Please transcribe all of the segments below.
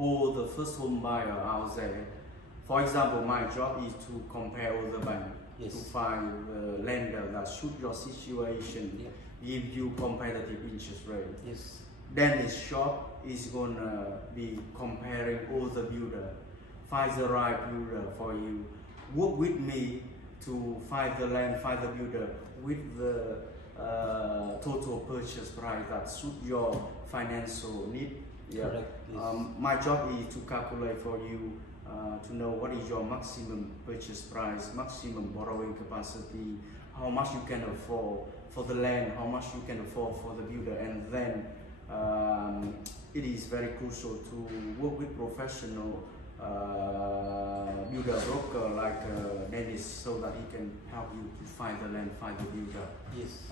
all the first home buyer out there. For example, my job is to compare all the bank Yes. to find the lender that suit your situation, Yeah. give you competitive interest rate. Yes. Then his shop is gonna be comparing all the builder, find the right builder for you. Work with me to find the land, find the builder with the total purchase price that suit your financial need. Yeah. Correct. Yes. My job is to calculate for you to know what is your maximum purchase price, maximum borrowing capacity, how much you can afford for the land, how much you can afford for the builder, and then it is very crucial to work with professional builder broker like Dennis, so that he can help you to find the land, find the builder. Yes.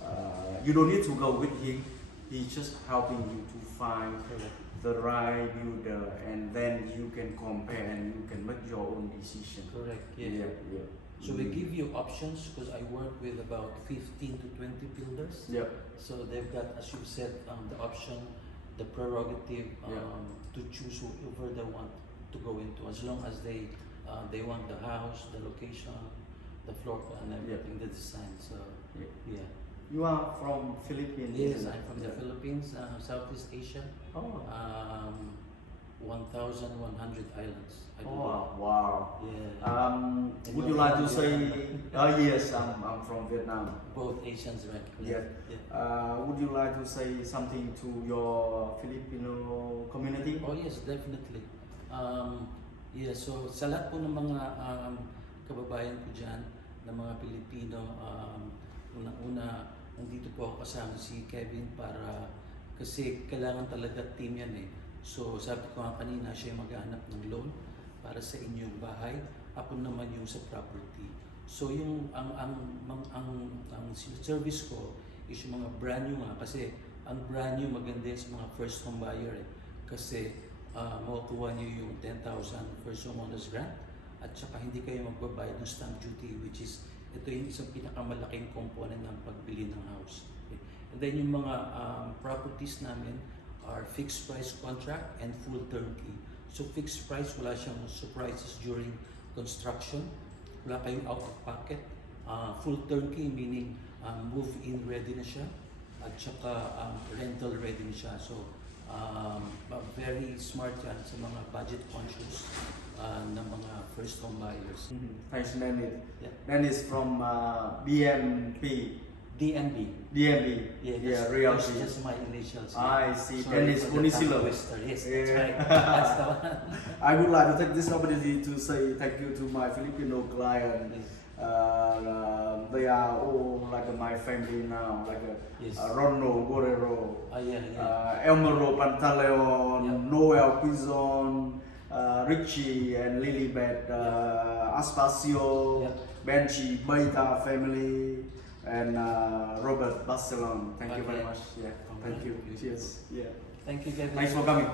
You don't need to go with him. He's just helping you to find Correct. the right builder, and then you can compare and you can make your own decision. Correct. Yes. Yeah. So we give you options because I work with about 15 to 20 builders. Yeah. So they've got, as you said, the option, the prerogative to choose whoever they want to go into, as long as they want the house, the location, the floor plan, everything, the design. So yeah. You are from Philippines? Yes, I'm from the Philippines, Southeast Asia. Oh. 1,100 islands. I do Oh, wow. Yeah. Would you like to say? Yes, I'm from Vietnam. Both Asians, right? Yes. Would you like to say something to your Filipino community? Oh yes, definitely. Yeah, so sa lahat po ng mga kababayan ko dyan, ng mga Pilipino, unang-una, nandito po ako kasama si Kevin para, kasi kailangan talaga team yan eh. So sabi ko nga kanina, siya yung maghahanap ng loan para sa inyong bahay, ako naman yung sa property. So yung ang service ko is yung mga brand new nga, kasi ang brand new maganda sa mga first home buyer eh. Kasi makukuha niyo yung 10,000 first homeowners grant at saka hindi kayo magbabayad ng stamp duty, which is ito yung isang pinakamalaking component ng pagbili ng house. Okay. And then yung mga properties namin are fixed price contract and full turnkey. So fixed price, wala siyang surprises during construction, wala kayong out of pocket. Full turnkey meaning move-in ready na siya at saka rental ready na siya. So very smart yan sa mga budget conscious ng mga first home buyers. Thanks, Dennis. Yeah. Dennis from BMP. DNB. Yeah, realty. Just my initials. I see. Sorry Dennis for the Punisilo. tongue twister. Yes, that's Yeah. right. That's the one. I would like to take this opportunity to say thank you to my Filipino client. Yes. They are all like my family now, like Yes. Ronno, Guerrero, Yeah. Elmero Pantaleon, Yeah. Noel Quizon, Richie and Lilibet, Aspacio, Yeah. Benchi, Baita family, and Robert Barcelona. Thank you very Okay. much. Yeah, thank you. Alright. Cheers. Yeah. Thank you, Kevin. Thanks for coming.